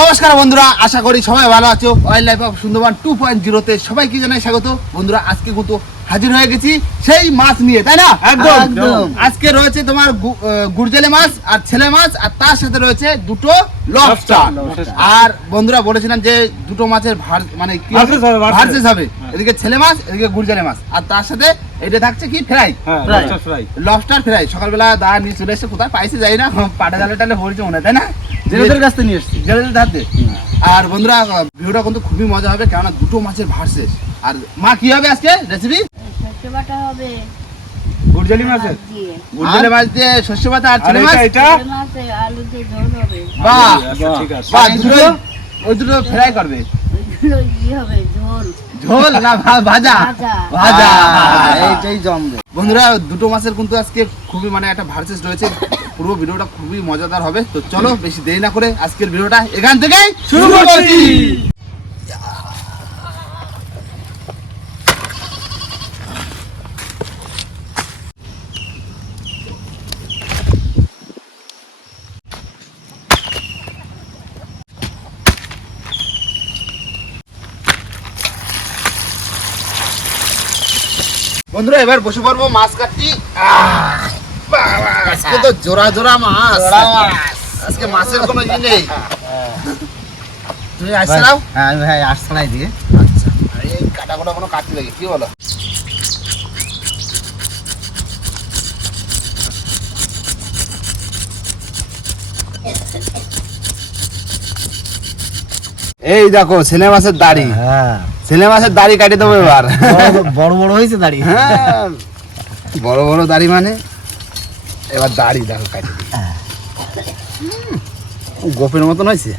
নমস্কার বন্ধুরা আশা করি সবাই ভালো আছো। Wild life of Sundarban two point জিরোতে সবাইকে জানাই স্বাগত। বন্ধুরা আজকে কিন্তু হাজির হয়ে গেছি সেই মাছ নিয়ে তাই না? একদম। আজকে রয়েছে তোমার গুরজেলে মাছ আর ছেলে মাছ আর তার সাথে রয়েছে দুটো লবস্টার আর বন্ধুরা বলেছিলাম যে দুটো মাছের ভার মানে ভার্সেস হবে? এদিকে ছেলে মাছ এদিকে গুরজেলে মাছ। আর তার সাথে এটা থাকছে কি? ফ্রাই হ্যাঁ ফ্রাই লবস্টার ফ্রাই সকালবেলা দা নিয়ে চলে এসে কোথায় পাইছে যাই না পাটা জালে টালে ভরছে মনে হয়, তাই না? জেলেদের কাছ থেকে নিয়ে এসছি। জেলেদের ধারতে আর বন্ধুরা ভিডিওটা কিন্তু খুবই মজা হবে কেননা দুটো মাছের ভার্সেস আর মা কি হবে আজকে? রেসিপি হবে। গুরজালি মাছের? মাছ মাছ দিয়ে শস্য পাতা আর আর ছেলে মাছ? এটা? আলু দিয়ে ঝোল হবে। বাহ। আচ্ছা, ঠিক আছে। বাহ, দুটো? ওই দুটো ফ্রাই করবে? ঝোল। ঝোল না ভাজা? ভাজা। এইটাই জমবে। বন্ধুরা দুটো মাছের কিন্তু আজকে খুবই মানে একটা ভার্সেস রয়েছে। পুরো ভিডিওটা খুবই মজাদার হবে। তো চলো বেশি দেরি না করে আজকের ভিডিওটা এখান থেকে শুরু করছি। বন্ধুরা এবার বসে পড়ব মাছ কাটছি আজকে তো জোড়া জোড়া মাছ। আজকে মাছের কোনো ই নেই। তুমি আসছে নাও। হ্যাঁ আমি ভাই দিয়ে আচ্ছা। এই কাটা কোটা কোনো কাটতে লাগে কি বলো? এই দেখো ছেলে মাছের দাড়ি। হ্যাঁ। ছেলে মাছের দাড়ি কাটে দেবো এবার। বড় বড় হয়েছে দাড়ি? হ্যাঁ বড় বড় দাড়ি মানে? এবার দাড়ি দেখো কাটে। গোপের মতন হয়েছে।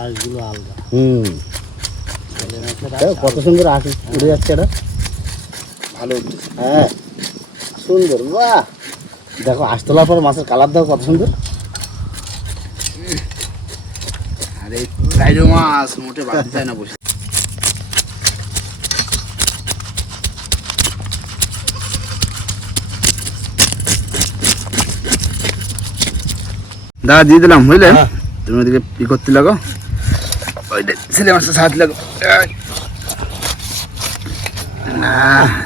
আঁশগুলো আলাদা হুম। কত সুন্দর আঁশ উড়ে যাচ্ছে এটা। ভালো হ্যাঁ সুন্দর। বাহ! দেখো আঁশ তোলার পর মাছের কালার দাও কত সুন্দর। আরে টাইরো মাছ মোটে বাড়তে চায় না বসে। দাদা দিয়ে দিলাম বুঝলে? হ্যাঁ। তুমি ওদিকে ই করতে লাগো। ছেলে মাছটা সাথে লাগো।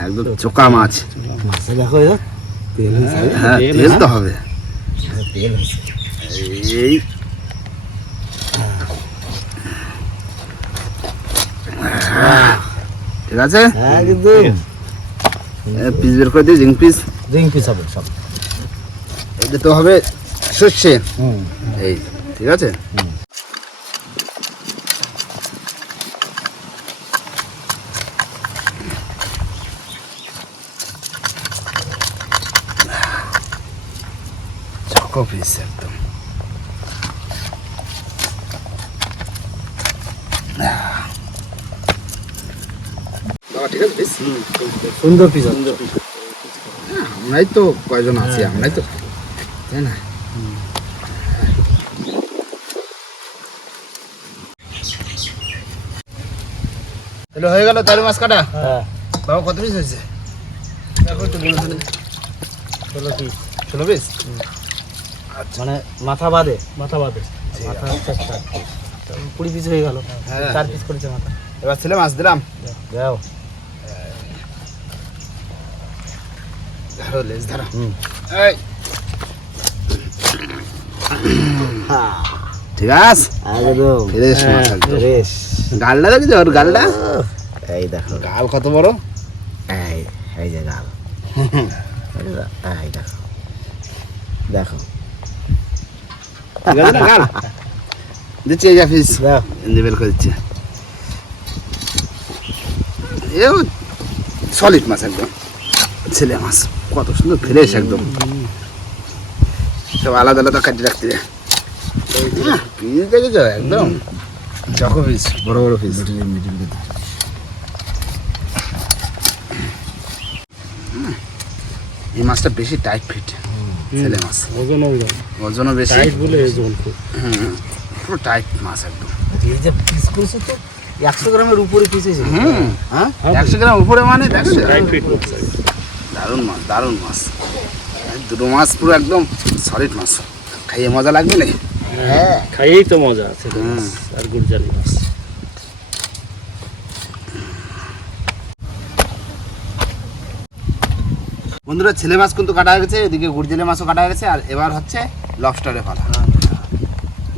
একদম চোকা মাছ। মাছে। দেখো। তেল হয়েছে। হ্যাঁ তেল তো হবে। তেল এই ঠিক আছে? হ্যাঁ পিস বের করে দিই জিং পিস রিং পিস হবে সব। এটা তো হবে সর্ষে। এই ঠিক আছে? চকো পিস একদম। সুন্দর পিস সুন্দর পিস আমরাই তো কয়জন আছি আমরাই তো তাই না? তাহলে হয়ে গেল তার মাছ কাটা হ্যাঁ। বাবা কত পিস হয়েছে? ষোলো পিস। ষোলো পিস? মানে মাথা বাদে। মাথা বাদে। মাথা হচ্ছে কুড়ি পিস হয়ে গেল। হ্যাঁ। চার পিস করেছে মাথা। এবার ছেলে মাছ দিলাম। যাও ধরো লেজ ধরো। এই। ঠিক আছে। একদম ফ্রেশ মাছ ফ্রেশ। গালটা দেখেছ ওর গালটা? এই দেখো। গাল কত বড়? এই এই যে গাল। এই দেখো। দেখো। গাল দিচ্ছি এই বের করে দিচ্ছে এও সলিড মাছ একদম ছেলে মাছ কত সুন্দর ফ্রেশ একদম সব আলাদা আলাদা কাটিয়ে রাখতে পিস দেখেছ একদম চকো পিস বড় বড় পিস এই মাছটা বেশি টাইট ফিট ছেলে মাছ ওজন ওজনও বেশি। টাইট বলে ওজন হুম, পুরো টাইট মাছ একদম। এই যে পিস করেছে তো একশো গ্রামের উপরে পিস হয়েছে। হুম। হ্যাঁ? একশো গ্রাম উপরে মানে দেখছ? টাইট ফিট দারুণ মাছ দারুণ মাছ। দুটো মাছ পুরো একদম সলিড মাছ। খাইয়ে মজা লাগবে না হ্যাঁ খাইয়েই তো মজা আছে। আর গুড়জালি মাছ। বন্ধুরা ছেলে মাছ কিন্তু কাটা হয়ে গেছে এদিকে গুড়জেলে মাছও কাটা হয়ে গেছে আর এবার হচ্ছে লবস্টারে ফেলা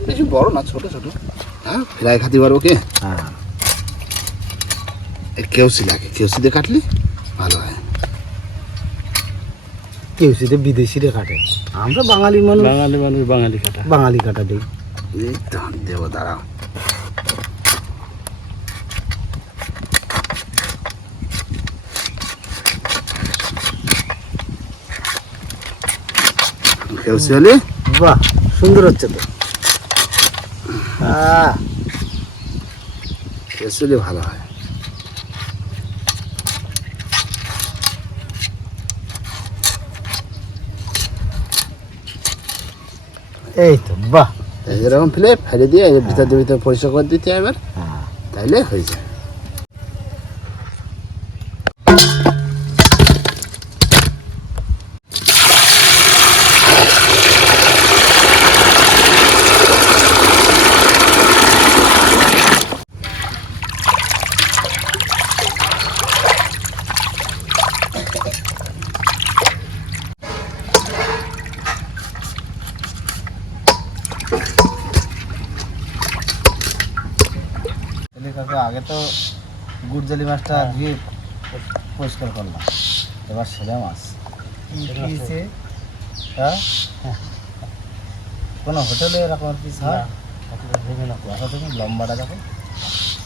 বেশি বড় না ছোট ছোট। হ্যাঁ ফ্রাই খাতে পারব কে? হ্যাঁ। কেউসি লাগে কেউসি দিয়ে কাটলে ভালো হয়। কেউ সেটা বিদেশিরে কাটে। আমরা বাঙালি মানুষ। বাঙালি মানুষ বাঙালি কাটা। বাঙালি কাটা দিই। দেবো দাঁড়াও। কেউসি হলে বাহ সুন্দর হচ্ছে তো। কেউসি ভালো হয়। এই তো বাহ। এরকম ফেলে ফেলে দিয়ে ভিতর ভিতরে পরিষ্কার করে দিতে এবার হ্যাঁ। তাইলে হয়ে যায়। কাকা আগে তো গুড়জালি মাছটা ধুয়ে পরিষ্কার করলাম। এবার সেরা মাছ। হ্যাঁ? কোনো হোটেলে এরকম পিস হয়? লম্বাটা দেখো।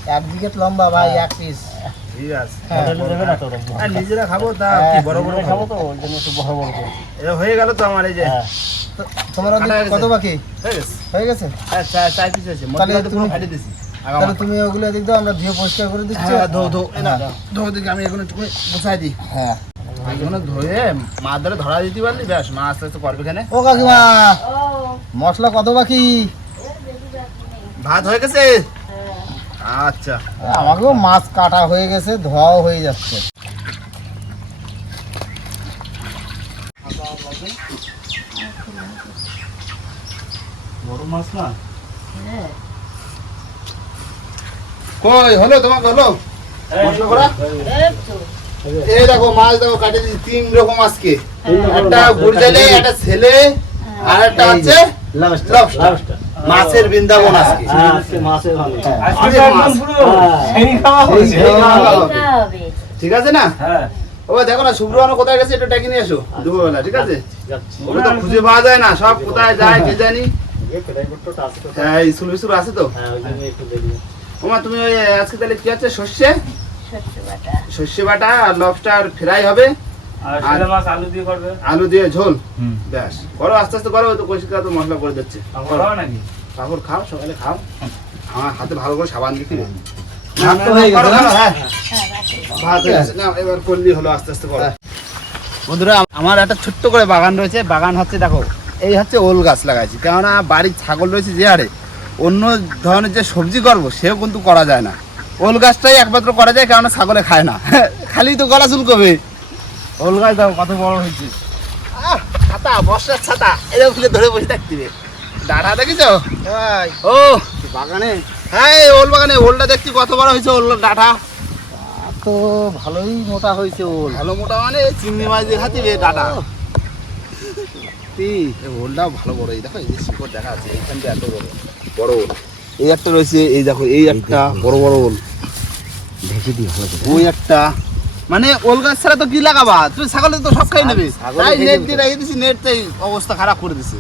এক লম্বা ভাই এক পিস ঠিক আছে। হোটেলে দেবে না তো আর নিজেরা খাব তা হ্যাঁ, কি বড় বড় খাব? তো ওই জন্য একটু বড় বড় এটা হয়ে গেল তো আমার এই যে। হ্যাঁ। তো- তোমার হয়ে কত গেছে। বাকি? হয়ে গেছে। হয়ে গেছে? হ্যাঁ চার পিস হয়েছে। তাহলে মশলা তো পুরো তুমি- ফাটিয়ে দিছি তাহলে তুমি ওগুলো দাও আমরা ধুয়ে পরিষ্কার করে দিচ্ছি। হ্যাঁ ধো ধো না। হ্যাঁ। ধো দিকে আমি এগুলো একটু বসাই দিই। হ্যাঁ। এগুলো ধুয়ে মাছ ধরে ধরা দিতে পারলি? ব্যাস মাছ আস্তে আস্তে করবে এখানে ও কাকিমা মশলা কত বাকি? ভাত হয়ে গেছে? আচ্ছা। আমাকেও মাছ কাটা হয়ে গেছে ধোয়াও হয়ে যাচ্ছে। বড় মাছ না? হ্যাঁ। কই হলো তোমাকে হলো? মশলা করা? এই দেখো মাছ দেখো কাটে দিয়েছি তিন রকম আজকে। একটা গুড়জালে একটা ছেলে আর একটা হচ্ছে মাছের বৃন্দাবন আজকে। আজকে ঠিক আছে না? হ্যাঁ। ও দেখো না শুভ্রবানো কোথায় গেছে? একটু ডেকে নিয়ে এসো। দুপুরবেলা ঠিক আছে? ওগুলো তো খুঁজে পাওয়া যায় না। সব কোথায় যায় কে জানি। হ্যাঁ স্কুল বিস্কুল আছে তো? হ্যাঁ একটু ওমা তুমি ওই আজকে তাহলে কি আছে সর্ষে? সর্ষে বাটা। সর্ষে বাটা আর লবস্টার ফ্রাই হবে। আর মাছ আলু দিয়ে করবে। আলু দিয়ে ঝোল? হুম। ব্যাস। করো আস্তে আস্তে করো ওই তো কষিকা তো মশলা করে দিচ্ছে। নাকি? খাও সকালে খাও। আমার হাতে ভালো করে সাবান দিতে হবে। ভাত তো গেছে, না? ভাত না, এবার করলেই হলো আস্তে আস্তে করো। বন্ধুরা আমার একটা ছোট্ট করে বাগান রয়েছে। বাগান হচ্ছে দেখো এই হচ্ছে ওল গাছ লাগাইছি। কেননা বাড়ির ছাগল রয়েছে যে হারে অন্য ধরনের যে সবজি করব সেও কিন্তু করা যায় না। ওল গাছটাই একমাত্র করা যায় কেননা ছাগলে খায় না। খালি তো গলা চুলকবে। ওল গাছ দেখো কত বড় হয়েছে। আহ, ছাতা বর্ষার ছাতা এরকম ফুলে ধরে বসে থাকতে দেখেছ? ভাই, ও বাগানে? হ্যাঁ এই ওল বাগানে ওলটা দেখছি কত বড় হয়েছে ওল ডাটা। তো ভালোই মোটা হয়েছে ওল। ভালো মোটা মানে চিংড়ি মাছ দিয়ে খাতিবে ডাটা। ওলটাও ভালো বড় এই দেখো এই যে শিকড় দেখা আছে এইখানটা এত বড়। বড় ওল। এই একটা রয়েছে এই দেখো এই একটা বড় বড় ওল। দিই ভালো করে। ওই একটা। মানে ওল গাছ ছাড়া তো কি লাগাবা? তুমি ছাগলে তো সব খাই নেবে। তাই নেট নেবে দিয়ে রেখে দিছি নেট তাই অবস্থা খারাপ করে দিছে।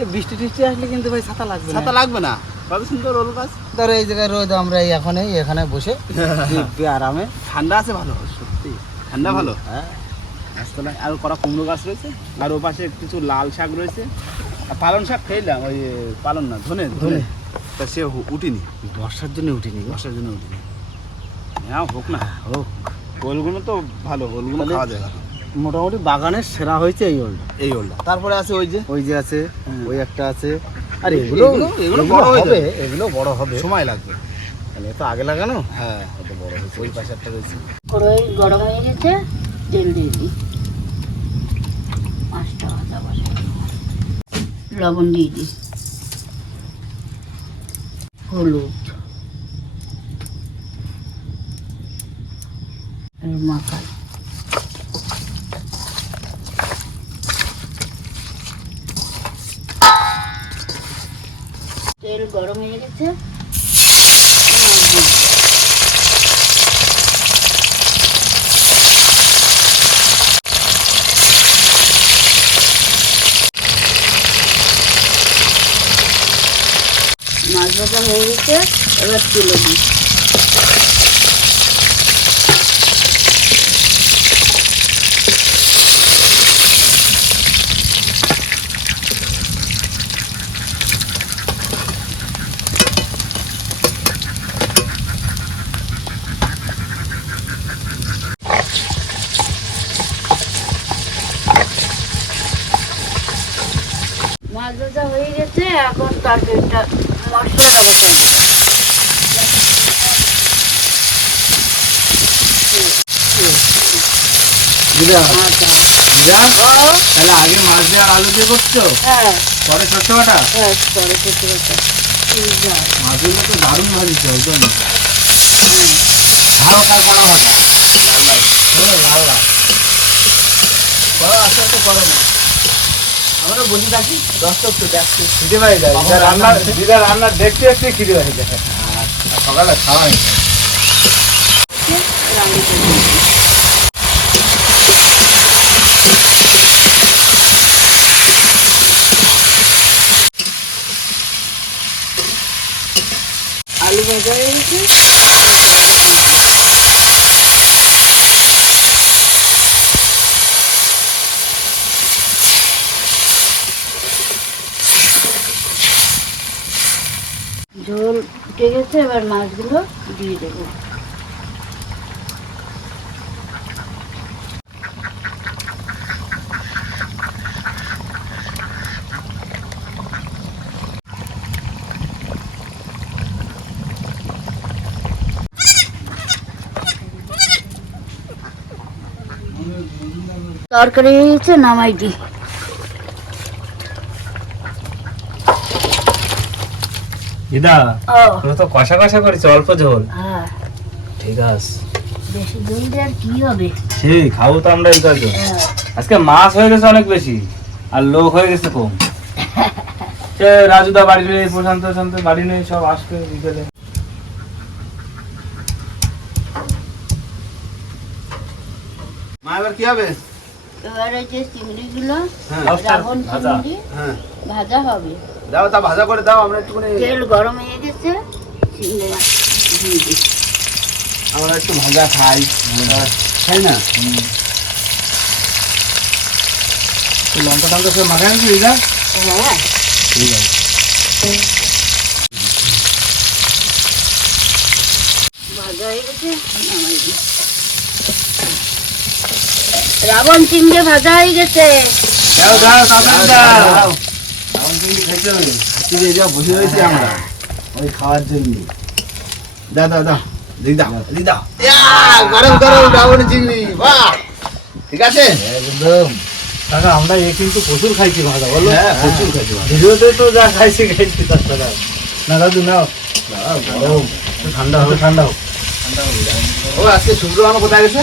এ বৃষ্টি টিষ্টি আসলে কিন্তু ভাই ছাতা লাগবে ছাতা লাগবে না। কত সুন্দর ওল গাছ। ধরো এই জায়গায় রোদ আমরা এই এখানে এখানে বসে আরামে। ঠান্ডা আছে ভালো সত্যি। ঠান্ডা ভালো? হ্যাঁ। গাছতলায়। আর করা কুমড়ো গাছ রয়েছে আর ও পাশে কিছু লাল শাক রয়েছে। আর পালন শাক খেলাম ওই পালন না ধনে ধনে। তা সে উঠিনি। বর্ষার জন্য উঠিনি বর্ষার জন্য উঠিনি। হ্যাঁ হোক না। হোক। ওলগুলো তো ভালো ওলগুলো খাওয়া যায়। ভালো। মোটামুটি বাগানের সেরা হয়েছে এই ওলটা। এই ওলটা। তারপরে আছে ওই যে ওই যে আছে ওই একটা আছে। আর এগুলো এগুলো- বড় হবে এগুলো বড় হবে। সময় লাগবে। তাহলে তো আগে লাগানো। হ্যাঁ। বড় হয়েছে। ওই পাশে একটা রয়েছে। গরম হয়ে গেছে তেল দিয়ে দিই পাঁচটা ভাজা বলে। লবণ দিয়ে দিই হলুদ। মাখাই। তেল গরম হয়ে গেছে। মাছ ভাজা হয়ে গেছে এবার তুলে দিই মাছ ভাজা হয়ে গেছে এখন তরকারিটা মশলাটা বসাই দিই। দিদা আচ্ছা। দিদা ও, তাহলে আগে মাছ দিয়ে আর আলু দিয়ে করছ? হ্যাঁ। পরে শস্য কাটা হ্যাঁ পরে করতে যা। মাছগুলো তো দারুণ ভাজিছে ওই জন্য। হ্যাঁ। হালকা করা মতো আস্তে আস্তে করো না আমরা বলি থাকি। দর্শক তো দেখছে খিদে পাই যায়। রান্না দিদা রান্না দেখতে দেখতে খিদে পাই যায়। সকালে খাওয়াই। রান্না ভাজা হয়ে ঝোল ফুটে গেছে? এবার মাছগুলো দিয়ে দেবো। তরকারি হয়ে গেছে নামাই দিই দিদা তুমি তো কষা কষা করেছ অল্প ঝোল। হ্যাঁ। ঠিক আছে। বেশি আর কি হবে? সেই খাব তো আমরা এই কাজ হ্যাঁ। আজকে মাছ হয়ে গেছে অনেক বেশি আর লোক হয়ে গেছে কম। সে রাজুদা বাড়ি নেই প্রশান্ত শান্ত বাড়ি নেই সব আসবে বিকেলে। মা এবার কি হবে? এবার এই যে চিংড়িগুলো হ্যাঁ। রাবণ ভাজা। চিংড়ি হ্যাঁ। ভাজা হবে। দাও তা ভাজা করে দাও আমরা একটুখানি তেল গরম হয়ে গেছে আমরা একটু ভাজা খাই। খাই না? লঙ্কা টঙ্কা সব মাখাই নাকি দিদা? হ্যাঁ। ঠিক আছে। ভাজা হয়ে গেছে রাবণ চিংড়ি ভাজা হয়ে গেছে। দাও দাও তাড়াতাড়ি দাও এখন চিংড়ি হবে। যা বসে রয়েছি আমরা। ওই খাওয়ার জন্য। দাও দাও দাও। দিদা দিদা গরম গরম রাবণ চিংড়ি। বাহ। ঠিক আছে? একদম। কাকা আমরা এ কিন্তু প্রচুর খাইছি ভাজা বলো। হ্যাঁ প্রচুর খাইছি। ভিডিওতে তো যা খাইছি খাইছি তাছাড়া না দাদু নাও। দাও, গরম। ঠান্ডা হবে ঠান্ডা হোক। ও আজকে সূর্য মামা কোথায় গেছে?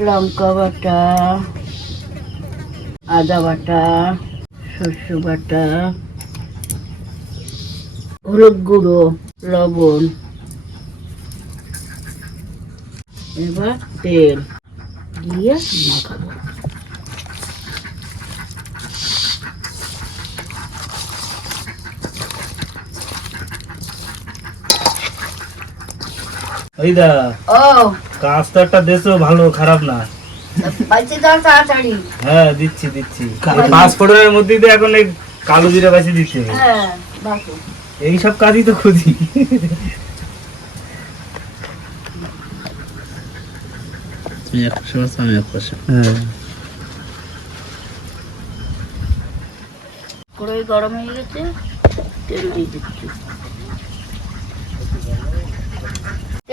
লঙ্কা বাটা আদা বাটা শস্য বাটা হলুদ গুঁড়ো লবণ এবার তেল দিয়ে মাখাবো। ওই দা ও। কাজ তো একটা ভালো খারাপ না। পাইছে দাও তাড়াতাড়ি। হ্যাঁ দিচ্ছি দিচ্ছি। এই পাঁচ ফোড়নের মধ্যে দিয়ে এখন এই কালো জিরা বাছি দিচ্ছি হ্যাঁ বাসু এইসব কাজই তো খুঁজি। তুমি এক পাশে বসো আমি এক পাশে। হ্যাঁ। গরম হয়ে গেছে তেল দিয়ে দিচ্ছি।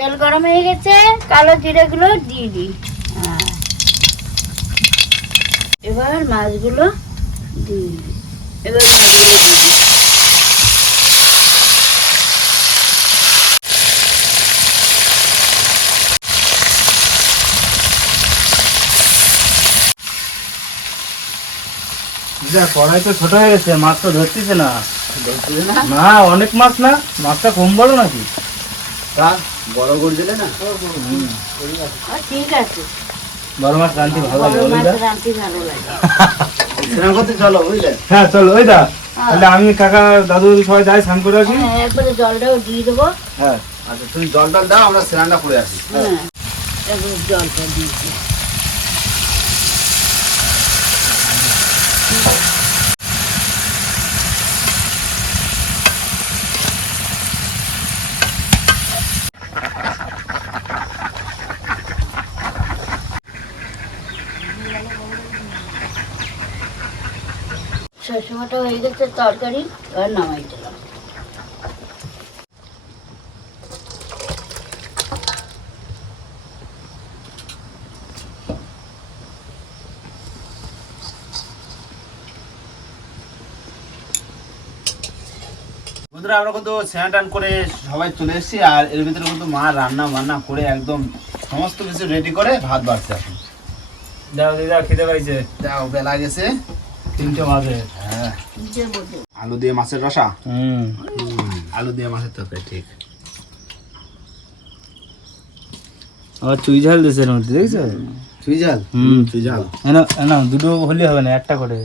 তেল গরম হয়ে গেছে কালো জিরেগুলো দিয়ে দিই। হ্যাঁ। এবার মাছগুলো দিয়ে দিই। এবার যা কড়াই তো ছোট হয়ে গেছে মাছ তো ধরতেছে না। না অনেক মাছ না মাছটা কম বড় নাকি? তা বড় করে দিলে না ঠিক আছে। বড় মাছ ভালো লাগে বড় মাছ যা। ভালো লাগে। স্নান করতে চলো বুঝলে? হ্যাঁ চলো ওই দা। তাহলে আমি কাকা দাদু সবাই যাই স্নান করে আসি। হ্যাঁ একবারে জলটাও দিয়ে দেবো। হ্যাঁ আচ্ছা তুমি জল টল দাও আমরা স্নানটা করে আসি। হ্যাঁ জলটা দিয়েছি সরষেমাটা হয়ে গেছে তরকারি আর নামাই দিলাম। বন্ধুরা আমরা কিন্তু স্নান টান করে সবাই চলে এসেছি আর এর ভিতরে কিন্তু মা রান্না বান্না করে একদম সমস্ত কিছু রেডি করে ভাত বাড়ছে এখন। যাও দিদা খেতে পাইছে। যাও বেলা গেছে তিনটে বলব আলু দিয়ে মাছের রসা? হুম। আলু দিয়ে মাছের তরকারি ঠিক। আবার চুই ঝাল দিয়েছে এর মধ্যে দেখছ? তুই জাল হুম। তুই জাল না না দুটো হলে হবে না একটা করে।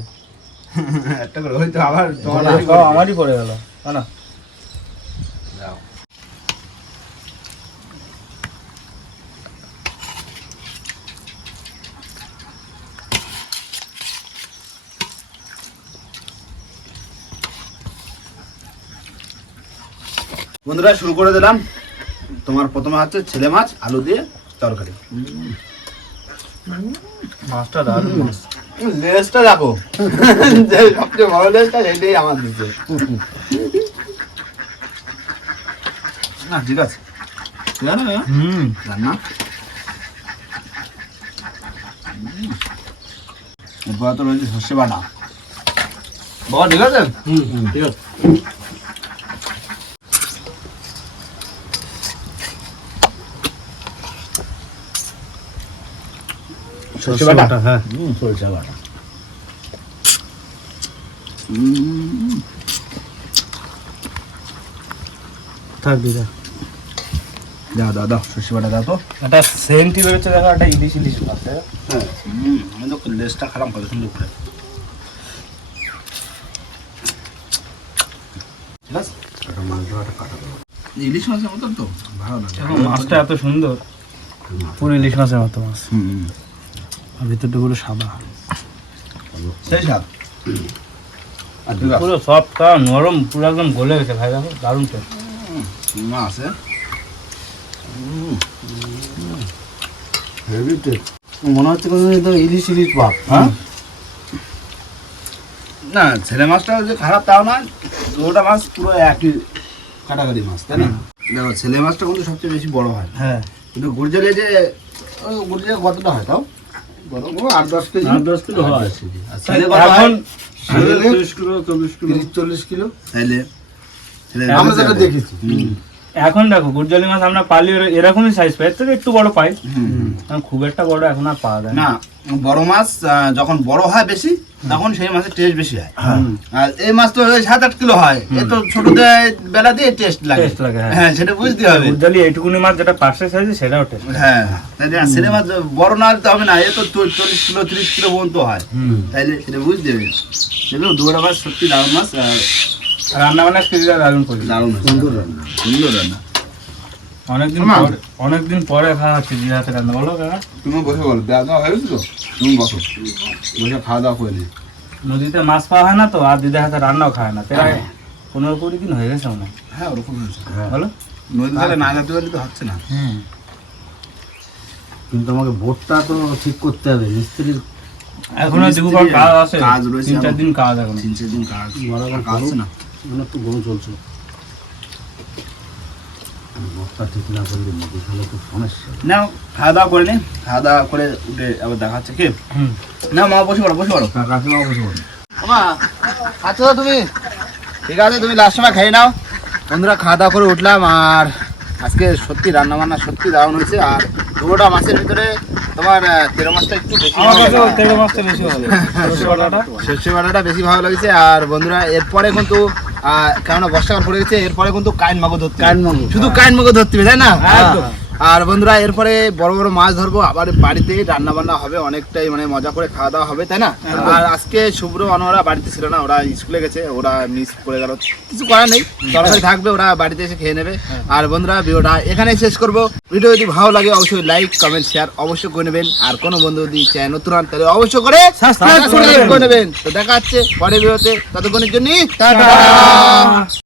একটা করে হয়তো আবার আমারই পড়ে গেল। না বন্ধুরা শুরু করে দিলাম। তোমার প্রথমে হচ্ছে ছেলে মাছ আলু দিয়ে তরকারি। মাছটা দারুণ মাছ। লেজটা দেখো। যে সবচেয়ে বড় লেজটা সেটাই আমার দিচ্ছে না ঠিক আছে? রান্না? এরপর তো রয়েছে সর্ষে বাটা। বাবা ঠিক আছে? হুম। ঠিক আছে। সর্ষে বাটা? হ্যাঁ। সর্ষে বাটা। থাক দিদা। দাও দাও দাও সর্ষে বাটা দাও তো। সেন্টি বেরোচ্ছে দেখো একটা ইলিশ ইলিশ তাই না? হ্যাঁ আমি তো লেজটা খারাপ করে সুন্দর করে। আছে ইলিশ মাছের মতন তো ভালো লাগে। মাছটা এত সুন্দর পুরো ইলিশ মাছের মতো মাছ। হুম। আর ভিতরটা পুরো সাদা। সেই স্বাদ আর পুরো সফট নরম পুরো একদম গলে গেছে ভাই দেখো দারুণ টেস্ট মা আছে? হেভি টেস্ট মনে হচ্ছে কোনো তো ইলিশ ইলিশ ভাব হ্যাঁ? না ছেলে মাছটা যে খারাপ তাও না ওটা মাছ পুরো একই কাটাকাটি মাছ তাই না? দেখো ছেলে মাছটা কিন্তু সবচেয়ে বেশি বড় হয়। হ্যাঁ। কিন্তু গুড়জালে যে ওই গুড়জালে কতটা হয় তাও? আট দশ কেজি। আট দশ কিলো হয় আর ছেলে কত এখন কিলো চল্লিশ কিলো। চল্লিশ কিলো? আমরা যেটা দেখেছি। এখন দেখো গুরজালি মাছ আমরা পালি এরকমই সাইজ পাই এর থেকে একটু বড় পাই। খুব একটা বড় এখন আর পাওয়া যায় না বড় মাছ যখন বড় হয় বেশি তখন সেই মাছের টেস্ট বেশি হয়। আর এই মাছ তো সাত আট কিলো হয়। এ তো ছোটদের বেলা দিয়ে টেস্ট লাগে। হ্যাঁ। হ্যাঁ সেটা বুঝতে হবে। গুরজালি এইটুকুনি মাছ যেটা পার্সেল সাইজ সেটাও টেস্ট হ্যাঁ ছেলে মাছ বড় না হলে তো হবে না। এ তো চল্লিশ কিলো তিরিশ কিলো পর্যন্ত হয়। তাইলে সেটা বুঝতে হবে। সেগুলো দুটো মাছ সত্যি দারুণ মাছ আর রান্না বান্না দারুণ করি দারুণ। সুন্দর রান্না। সুন্দর রান্না। অনেকদিন? পরে অনেকদিন পরে খাওয়া হচ্ছে দিদি হাতে রান্না। বলো কাকা। তুমি বসে বলো দেওয়া দাওয়া হয়ে গেছে তো? তুমি বসো। বসে খাওয়া দাওয়া করে নদীতে মাছ পাওয়া হয় না তো আর দিদির হাতে রান্নাও খায় না। প্রায় পনেরো কুড়ি দিন হয়ে গেছে মনে হ্যাঁ। ওরকম হয়েছে। বলো। নদী জলে না যেতে পারলে তো হচ্ছে না। হ্যাঁ। কিন্তু আমাকে বোর্ডটা তো ঠিক করতে হবে মিস্ত্রির এখনও কাজ আছে কাজ রয়েছে তিন চার দিন কাজ এখন। তিন চার দিন কাজ। কাজ না। মানে একটু গরম চলছে। ঠিক না করলে নদী খেলে খুব সমস্যা। না খাওয়া দাওয়া করে নি। খাওয়া দাওয়া করে উঠে আবার দেখা হচ্ছে কি? না মা বসে পড়ো বসে পড়ো। কাকিমা বসে পড়ে। মা তুমি? ঠিক আছে তুমি লাস্ট সময় খেয়ে নাও। বন্ধুরা খাওয়া দাওয়া করে উঠলাম আর আজকে সত্যি রান্না বান্না সত্যি দারুণ হয়েছে। আর দুটোটা মাছের ভিতরে তোমার তেরো মাছটা একটু বেশি। তেরো মাছটা বেশি ভালো সরষে বাটাটা? সর্ষে বাটাটা বেশি ভালো লাগছে। আর বন্ধুরা এরপরে কিন্তু কেননা বর্ষাকাল পড়ে গেছে এরপরে কিন্তু কাইন মাগো ধরতে কাইন মাগো। শুধু কাইন মাগো ধরতে হবে, তাই না? একদম। আর বন্ধুরা এরপরে বড় বড় মাছ ধরবো। আবার বাড়িতে রান্না বান্না হবে অনেকটাই মানে মজা করে খাওয়া দাওয়া হবে তাই না? আর আজকে শুভ্র অনহরা বাড়িতে ছিল না ওরা স্কুলে গেছে ওরা মিস করে গেল। কিছু করার নেই তরকারি থাকবে ওরা বাড়িতে এসে খেয়ে নেবে। আর বন্ধুরা ভিডিওটা এখানেই শেষ করব। ভিডিও যদি ভালো লাগে অবশ্যই লাইক কমেন্ট শেয়ার অবশ্যই করে নেবেন। আর কোনো বন্ধু যদি চ্যানেল নতুন হন তাহলে অবশ্যই করে নেবেন। করে নেবেন। তো দেখা হচ্ছে পরের ভিডিওতে ততক্ষণের জন্য টাটা।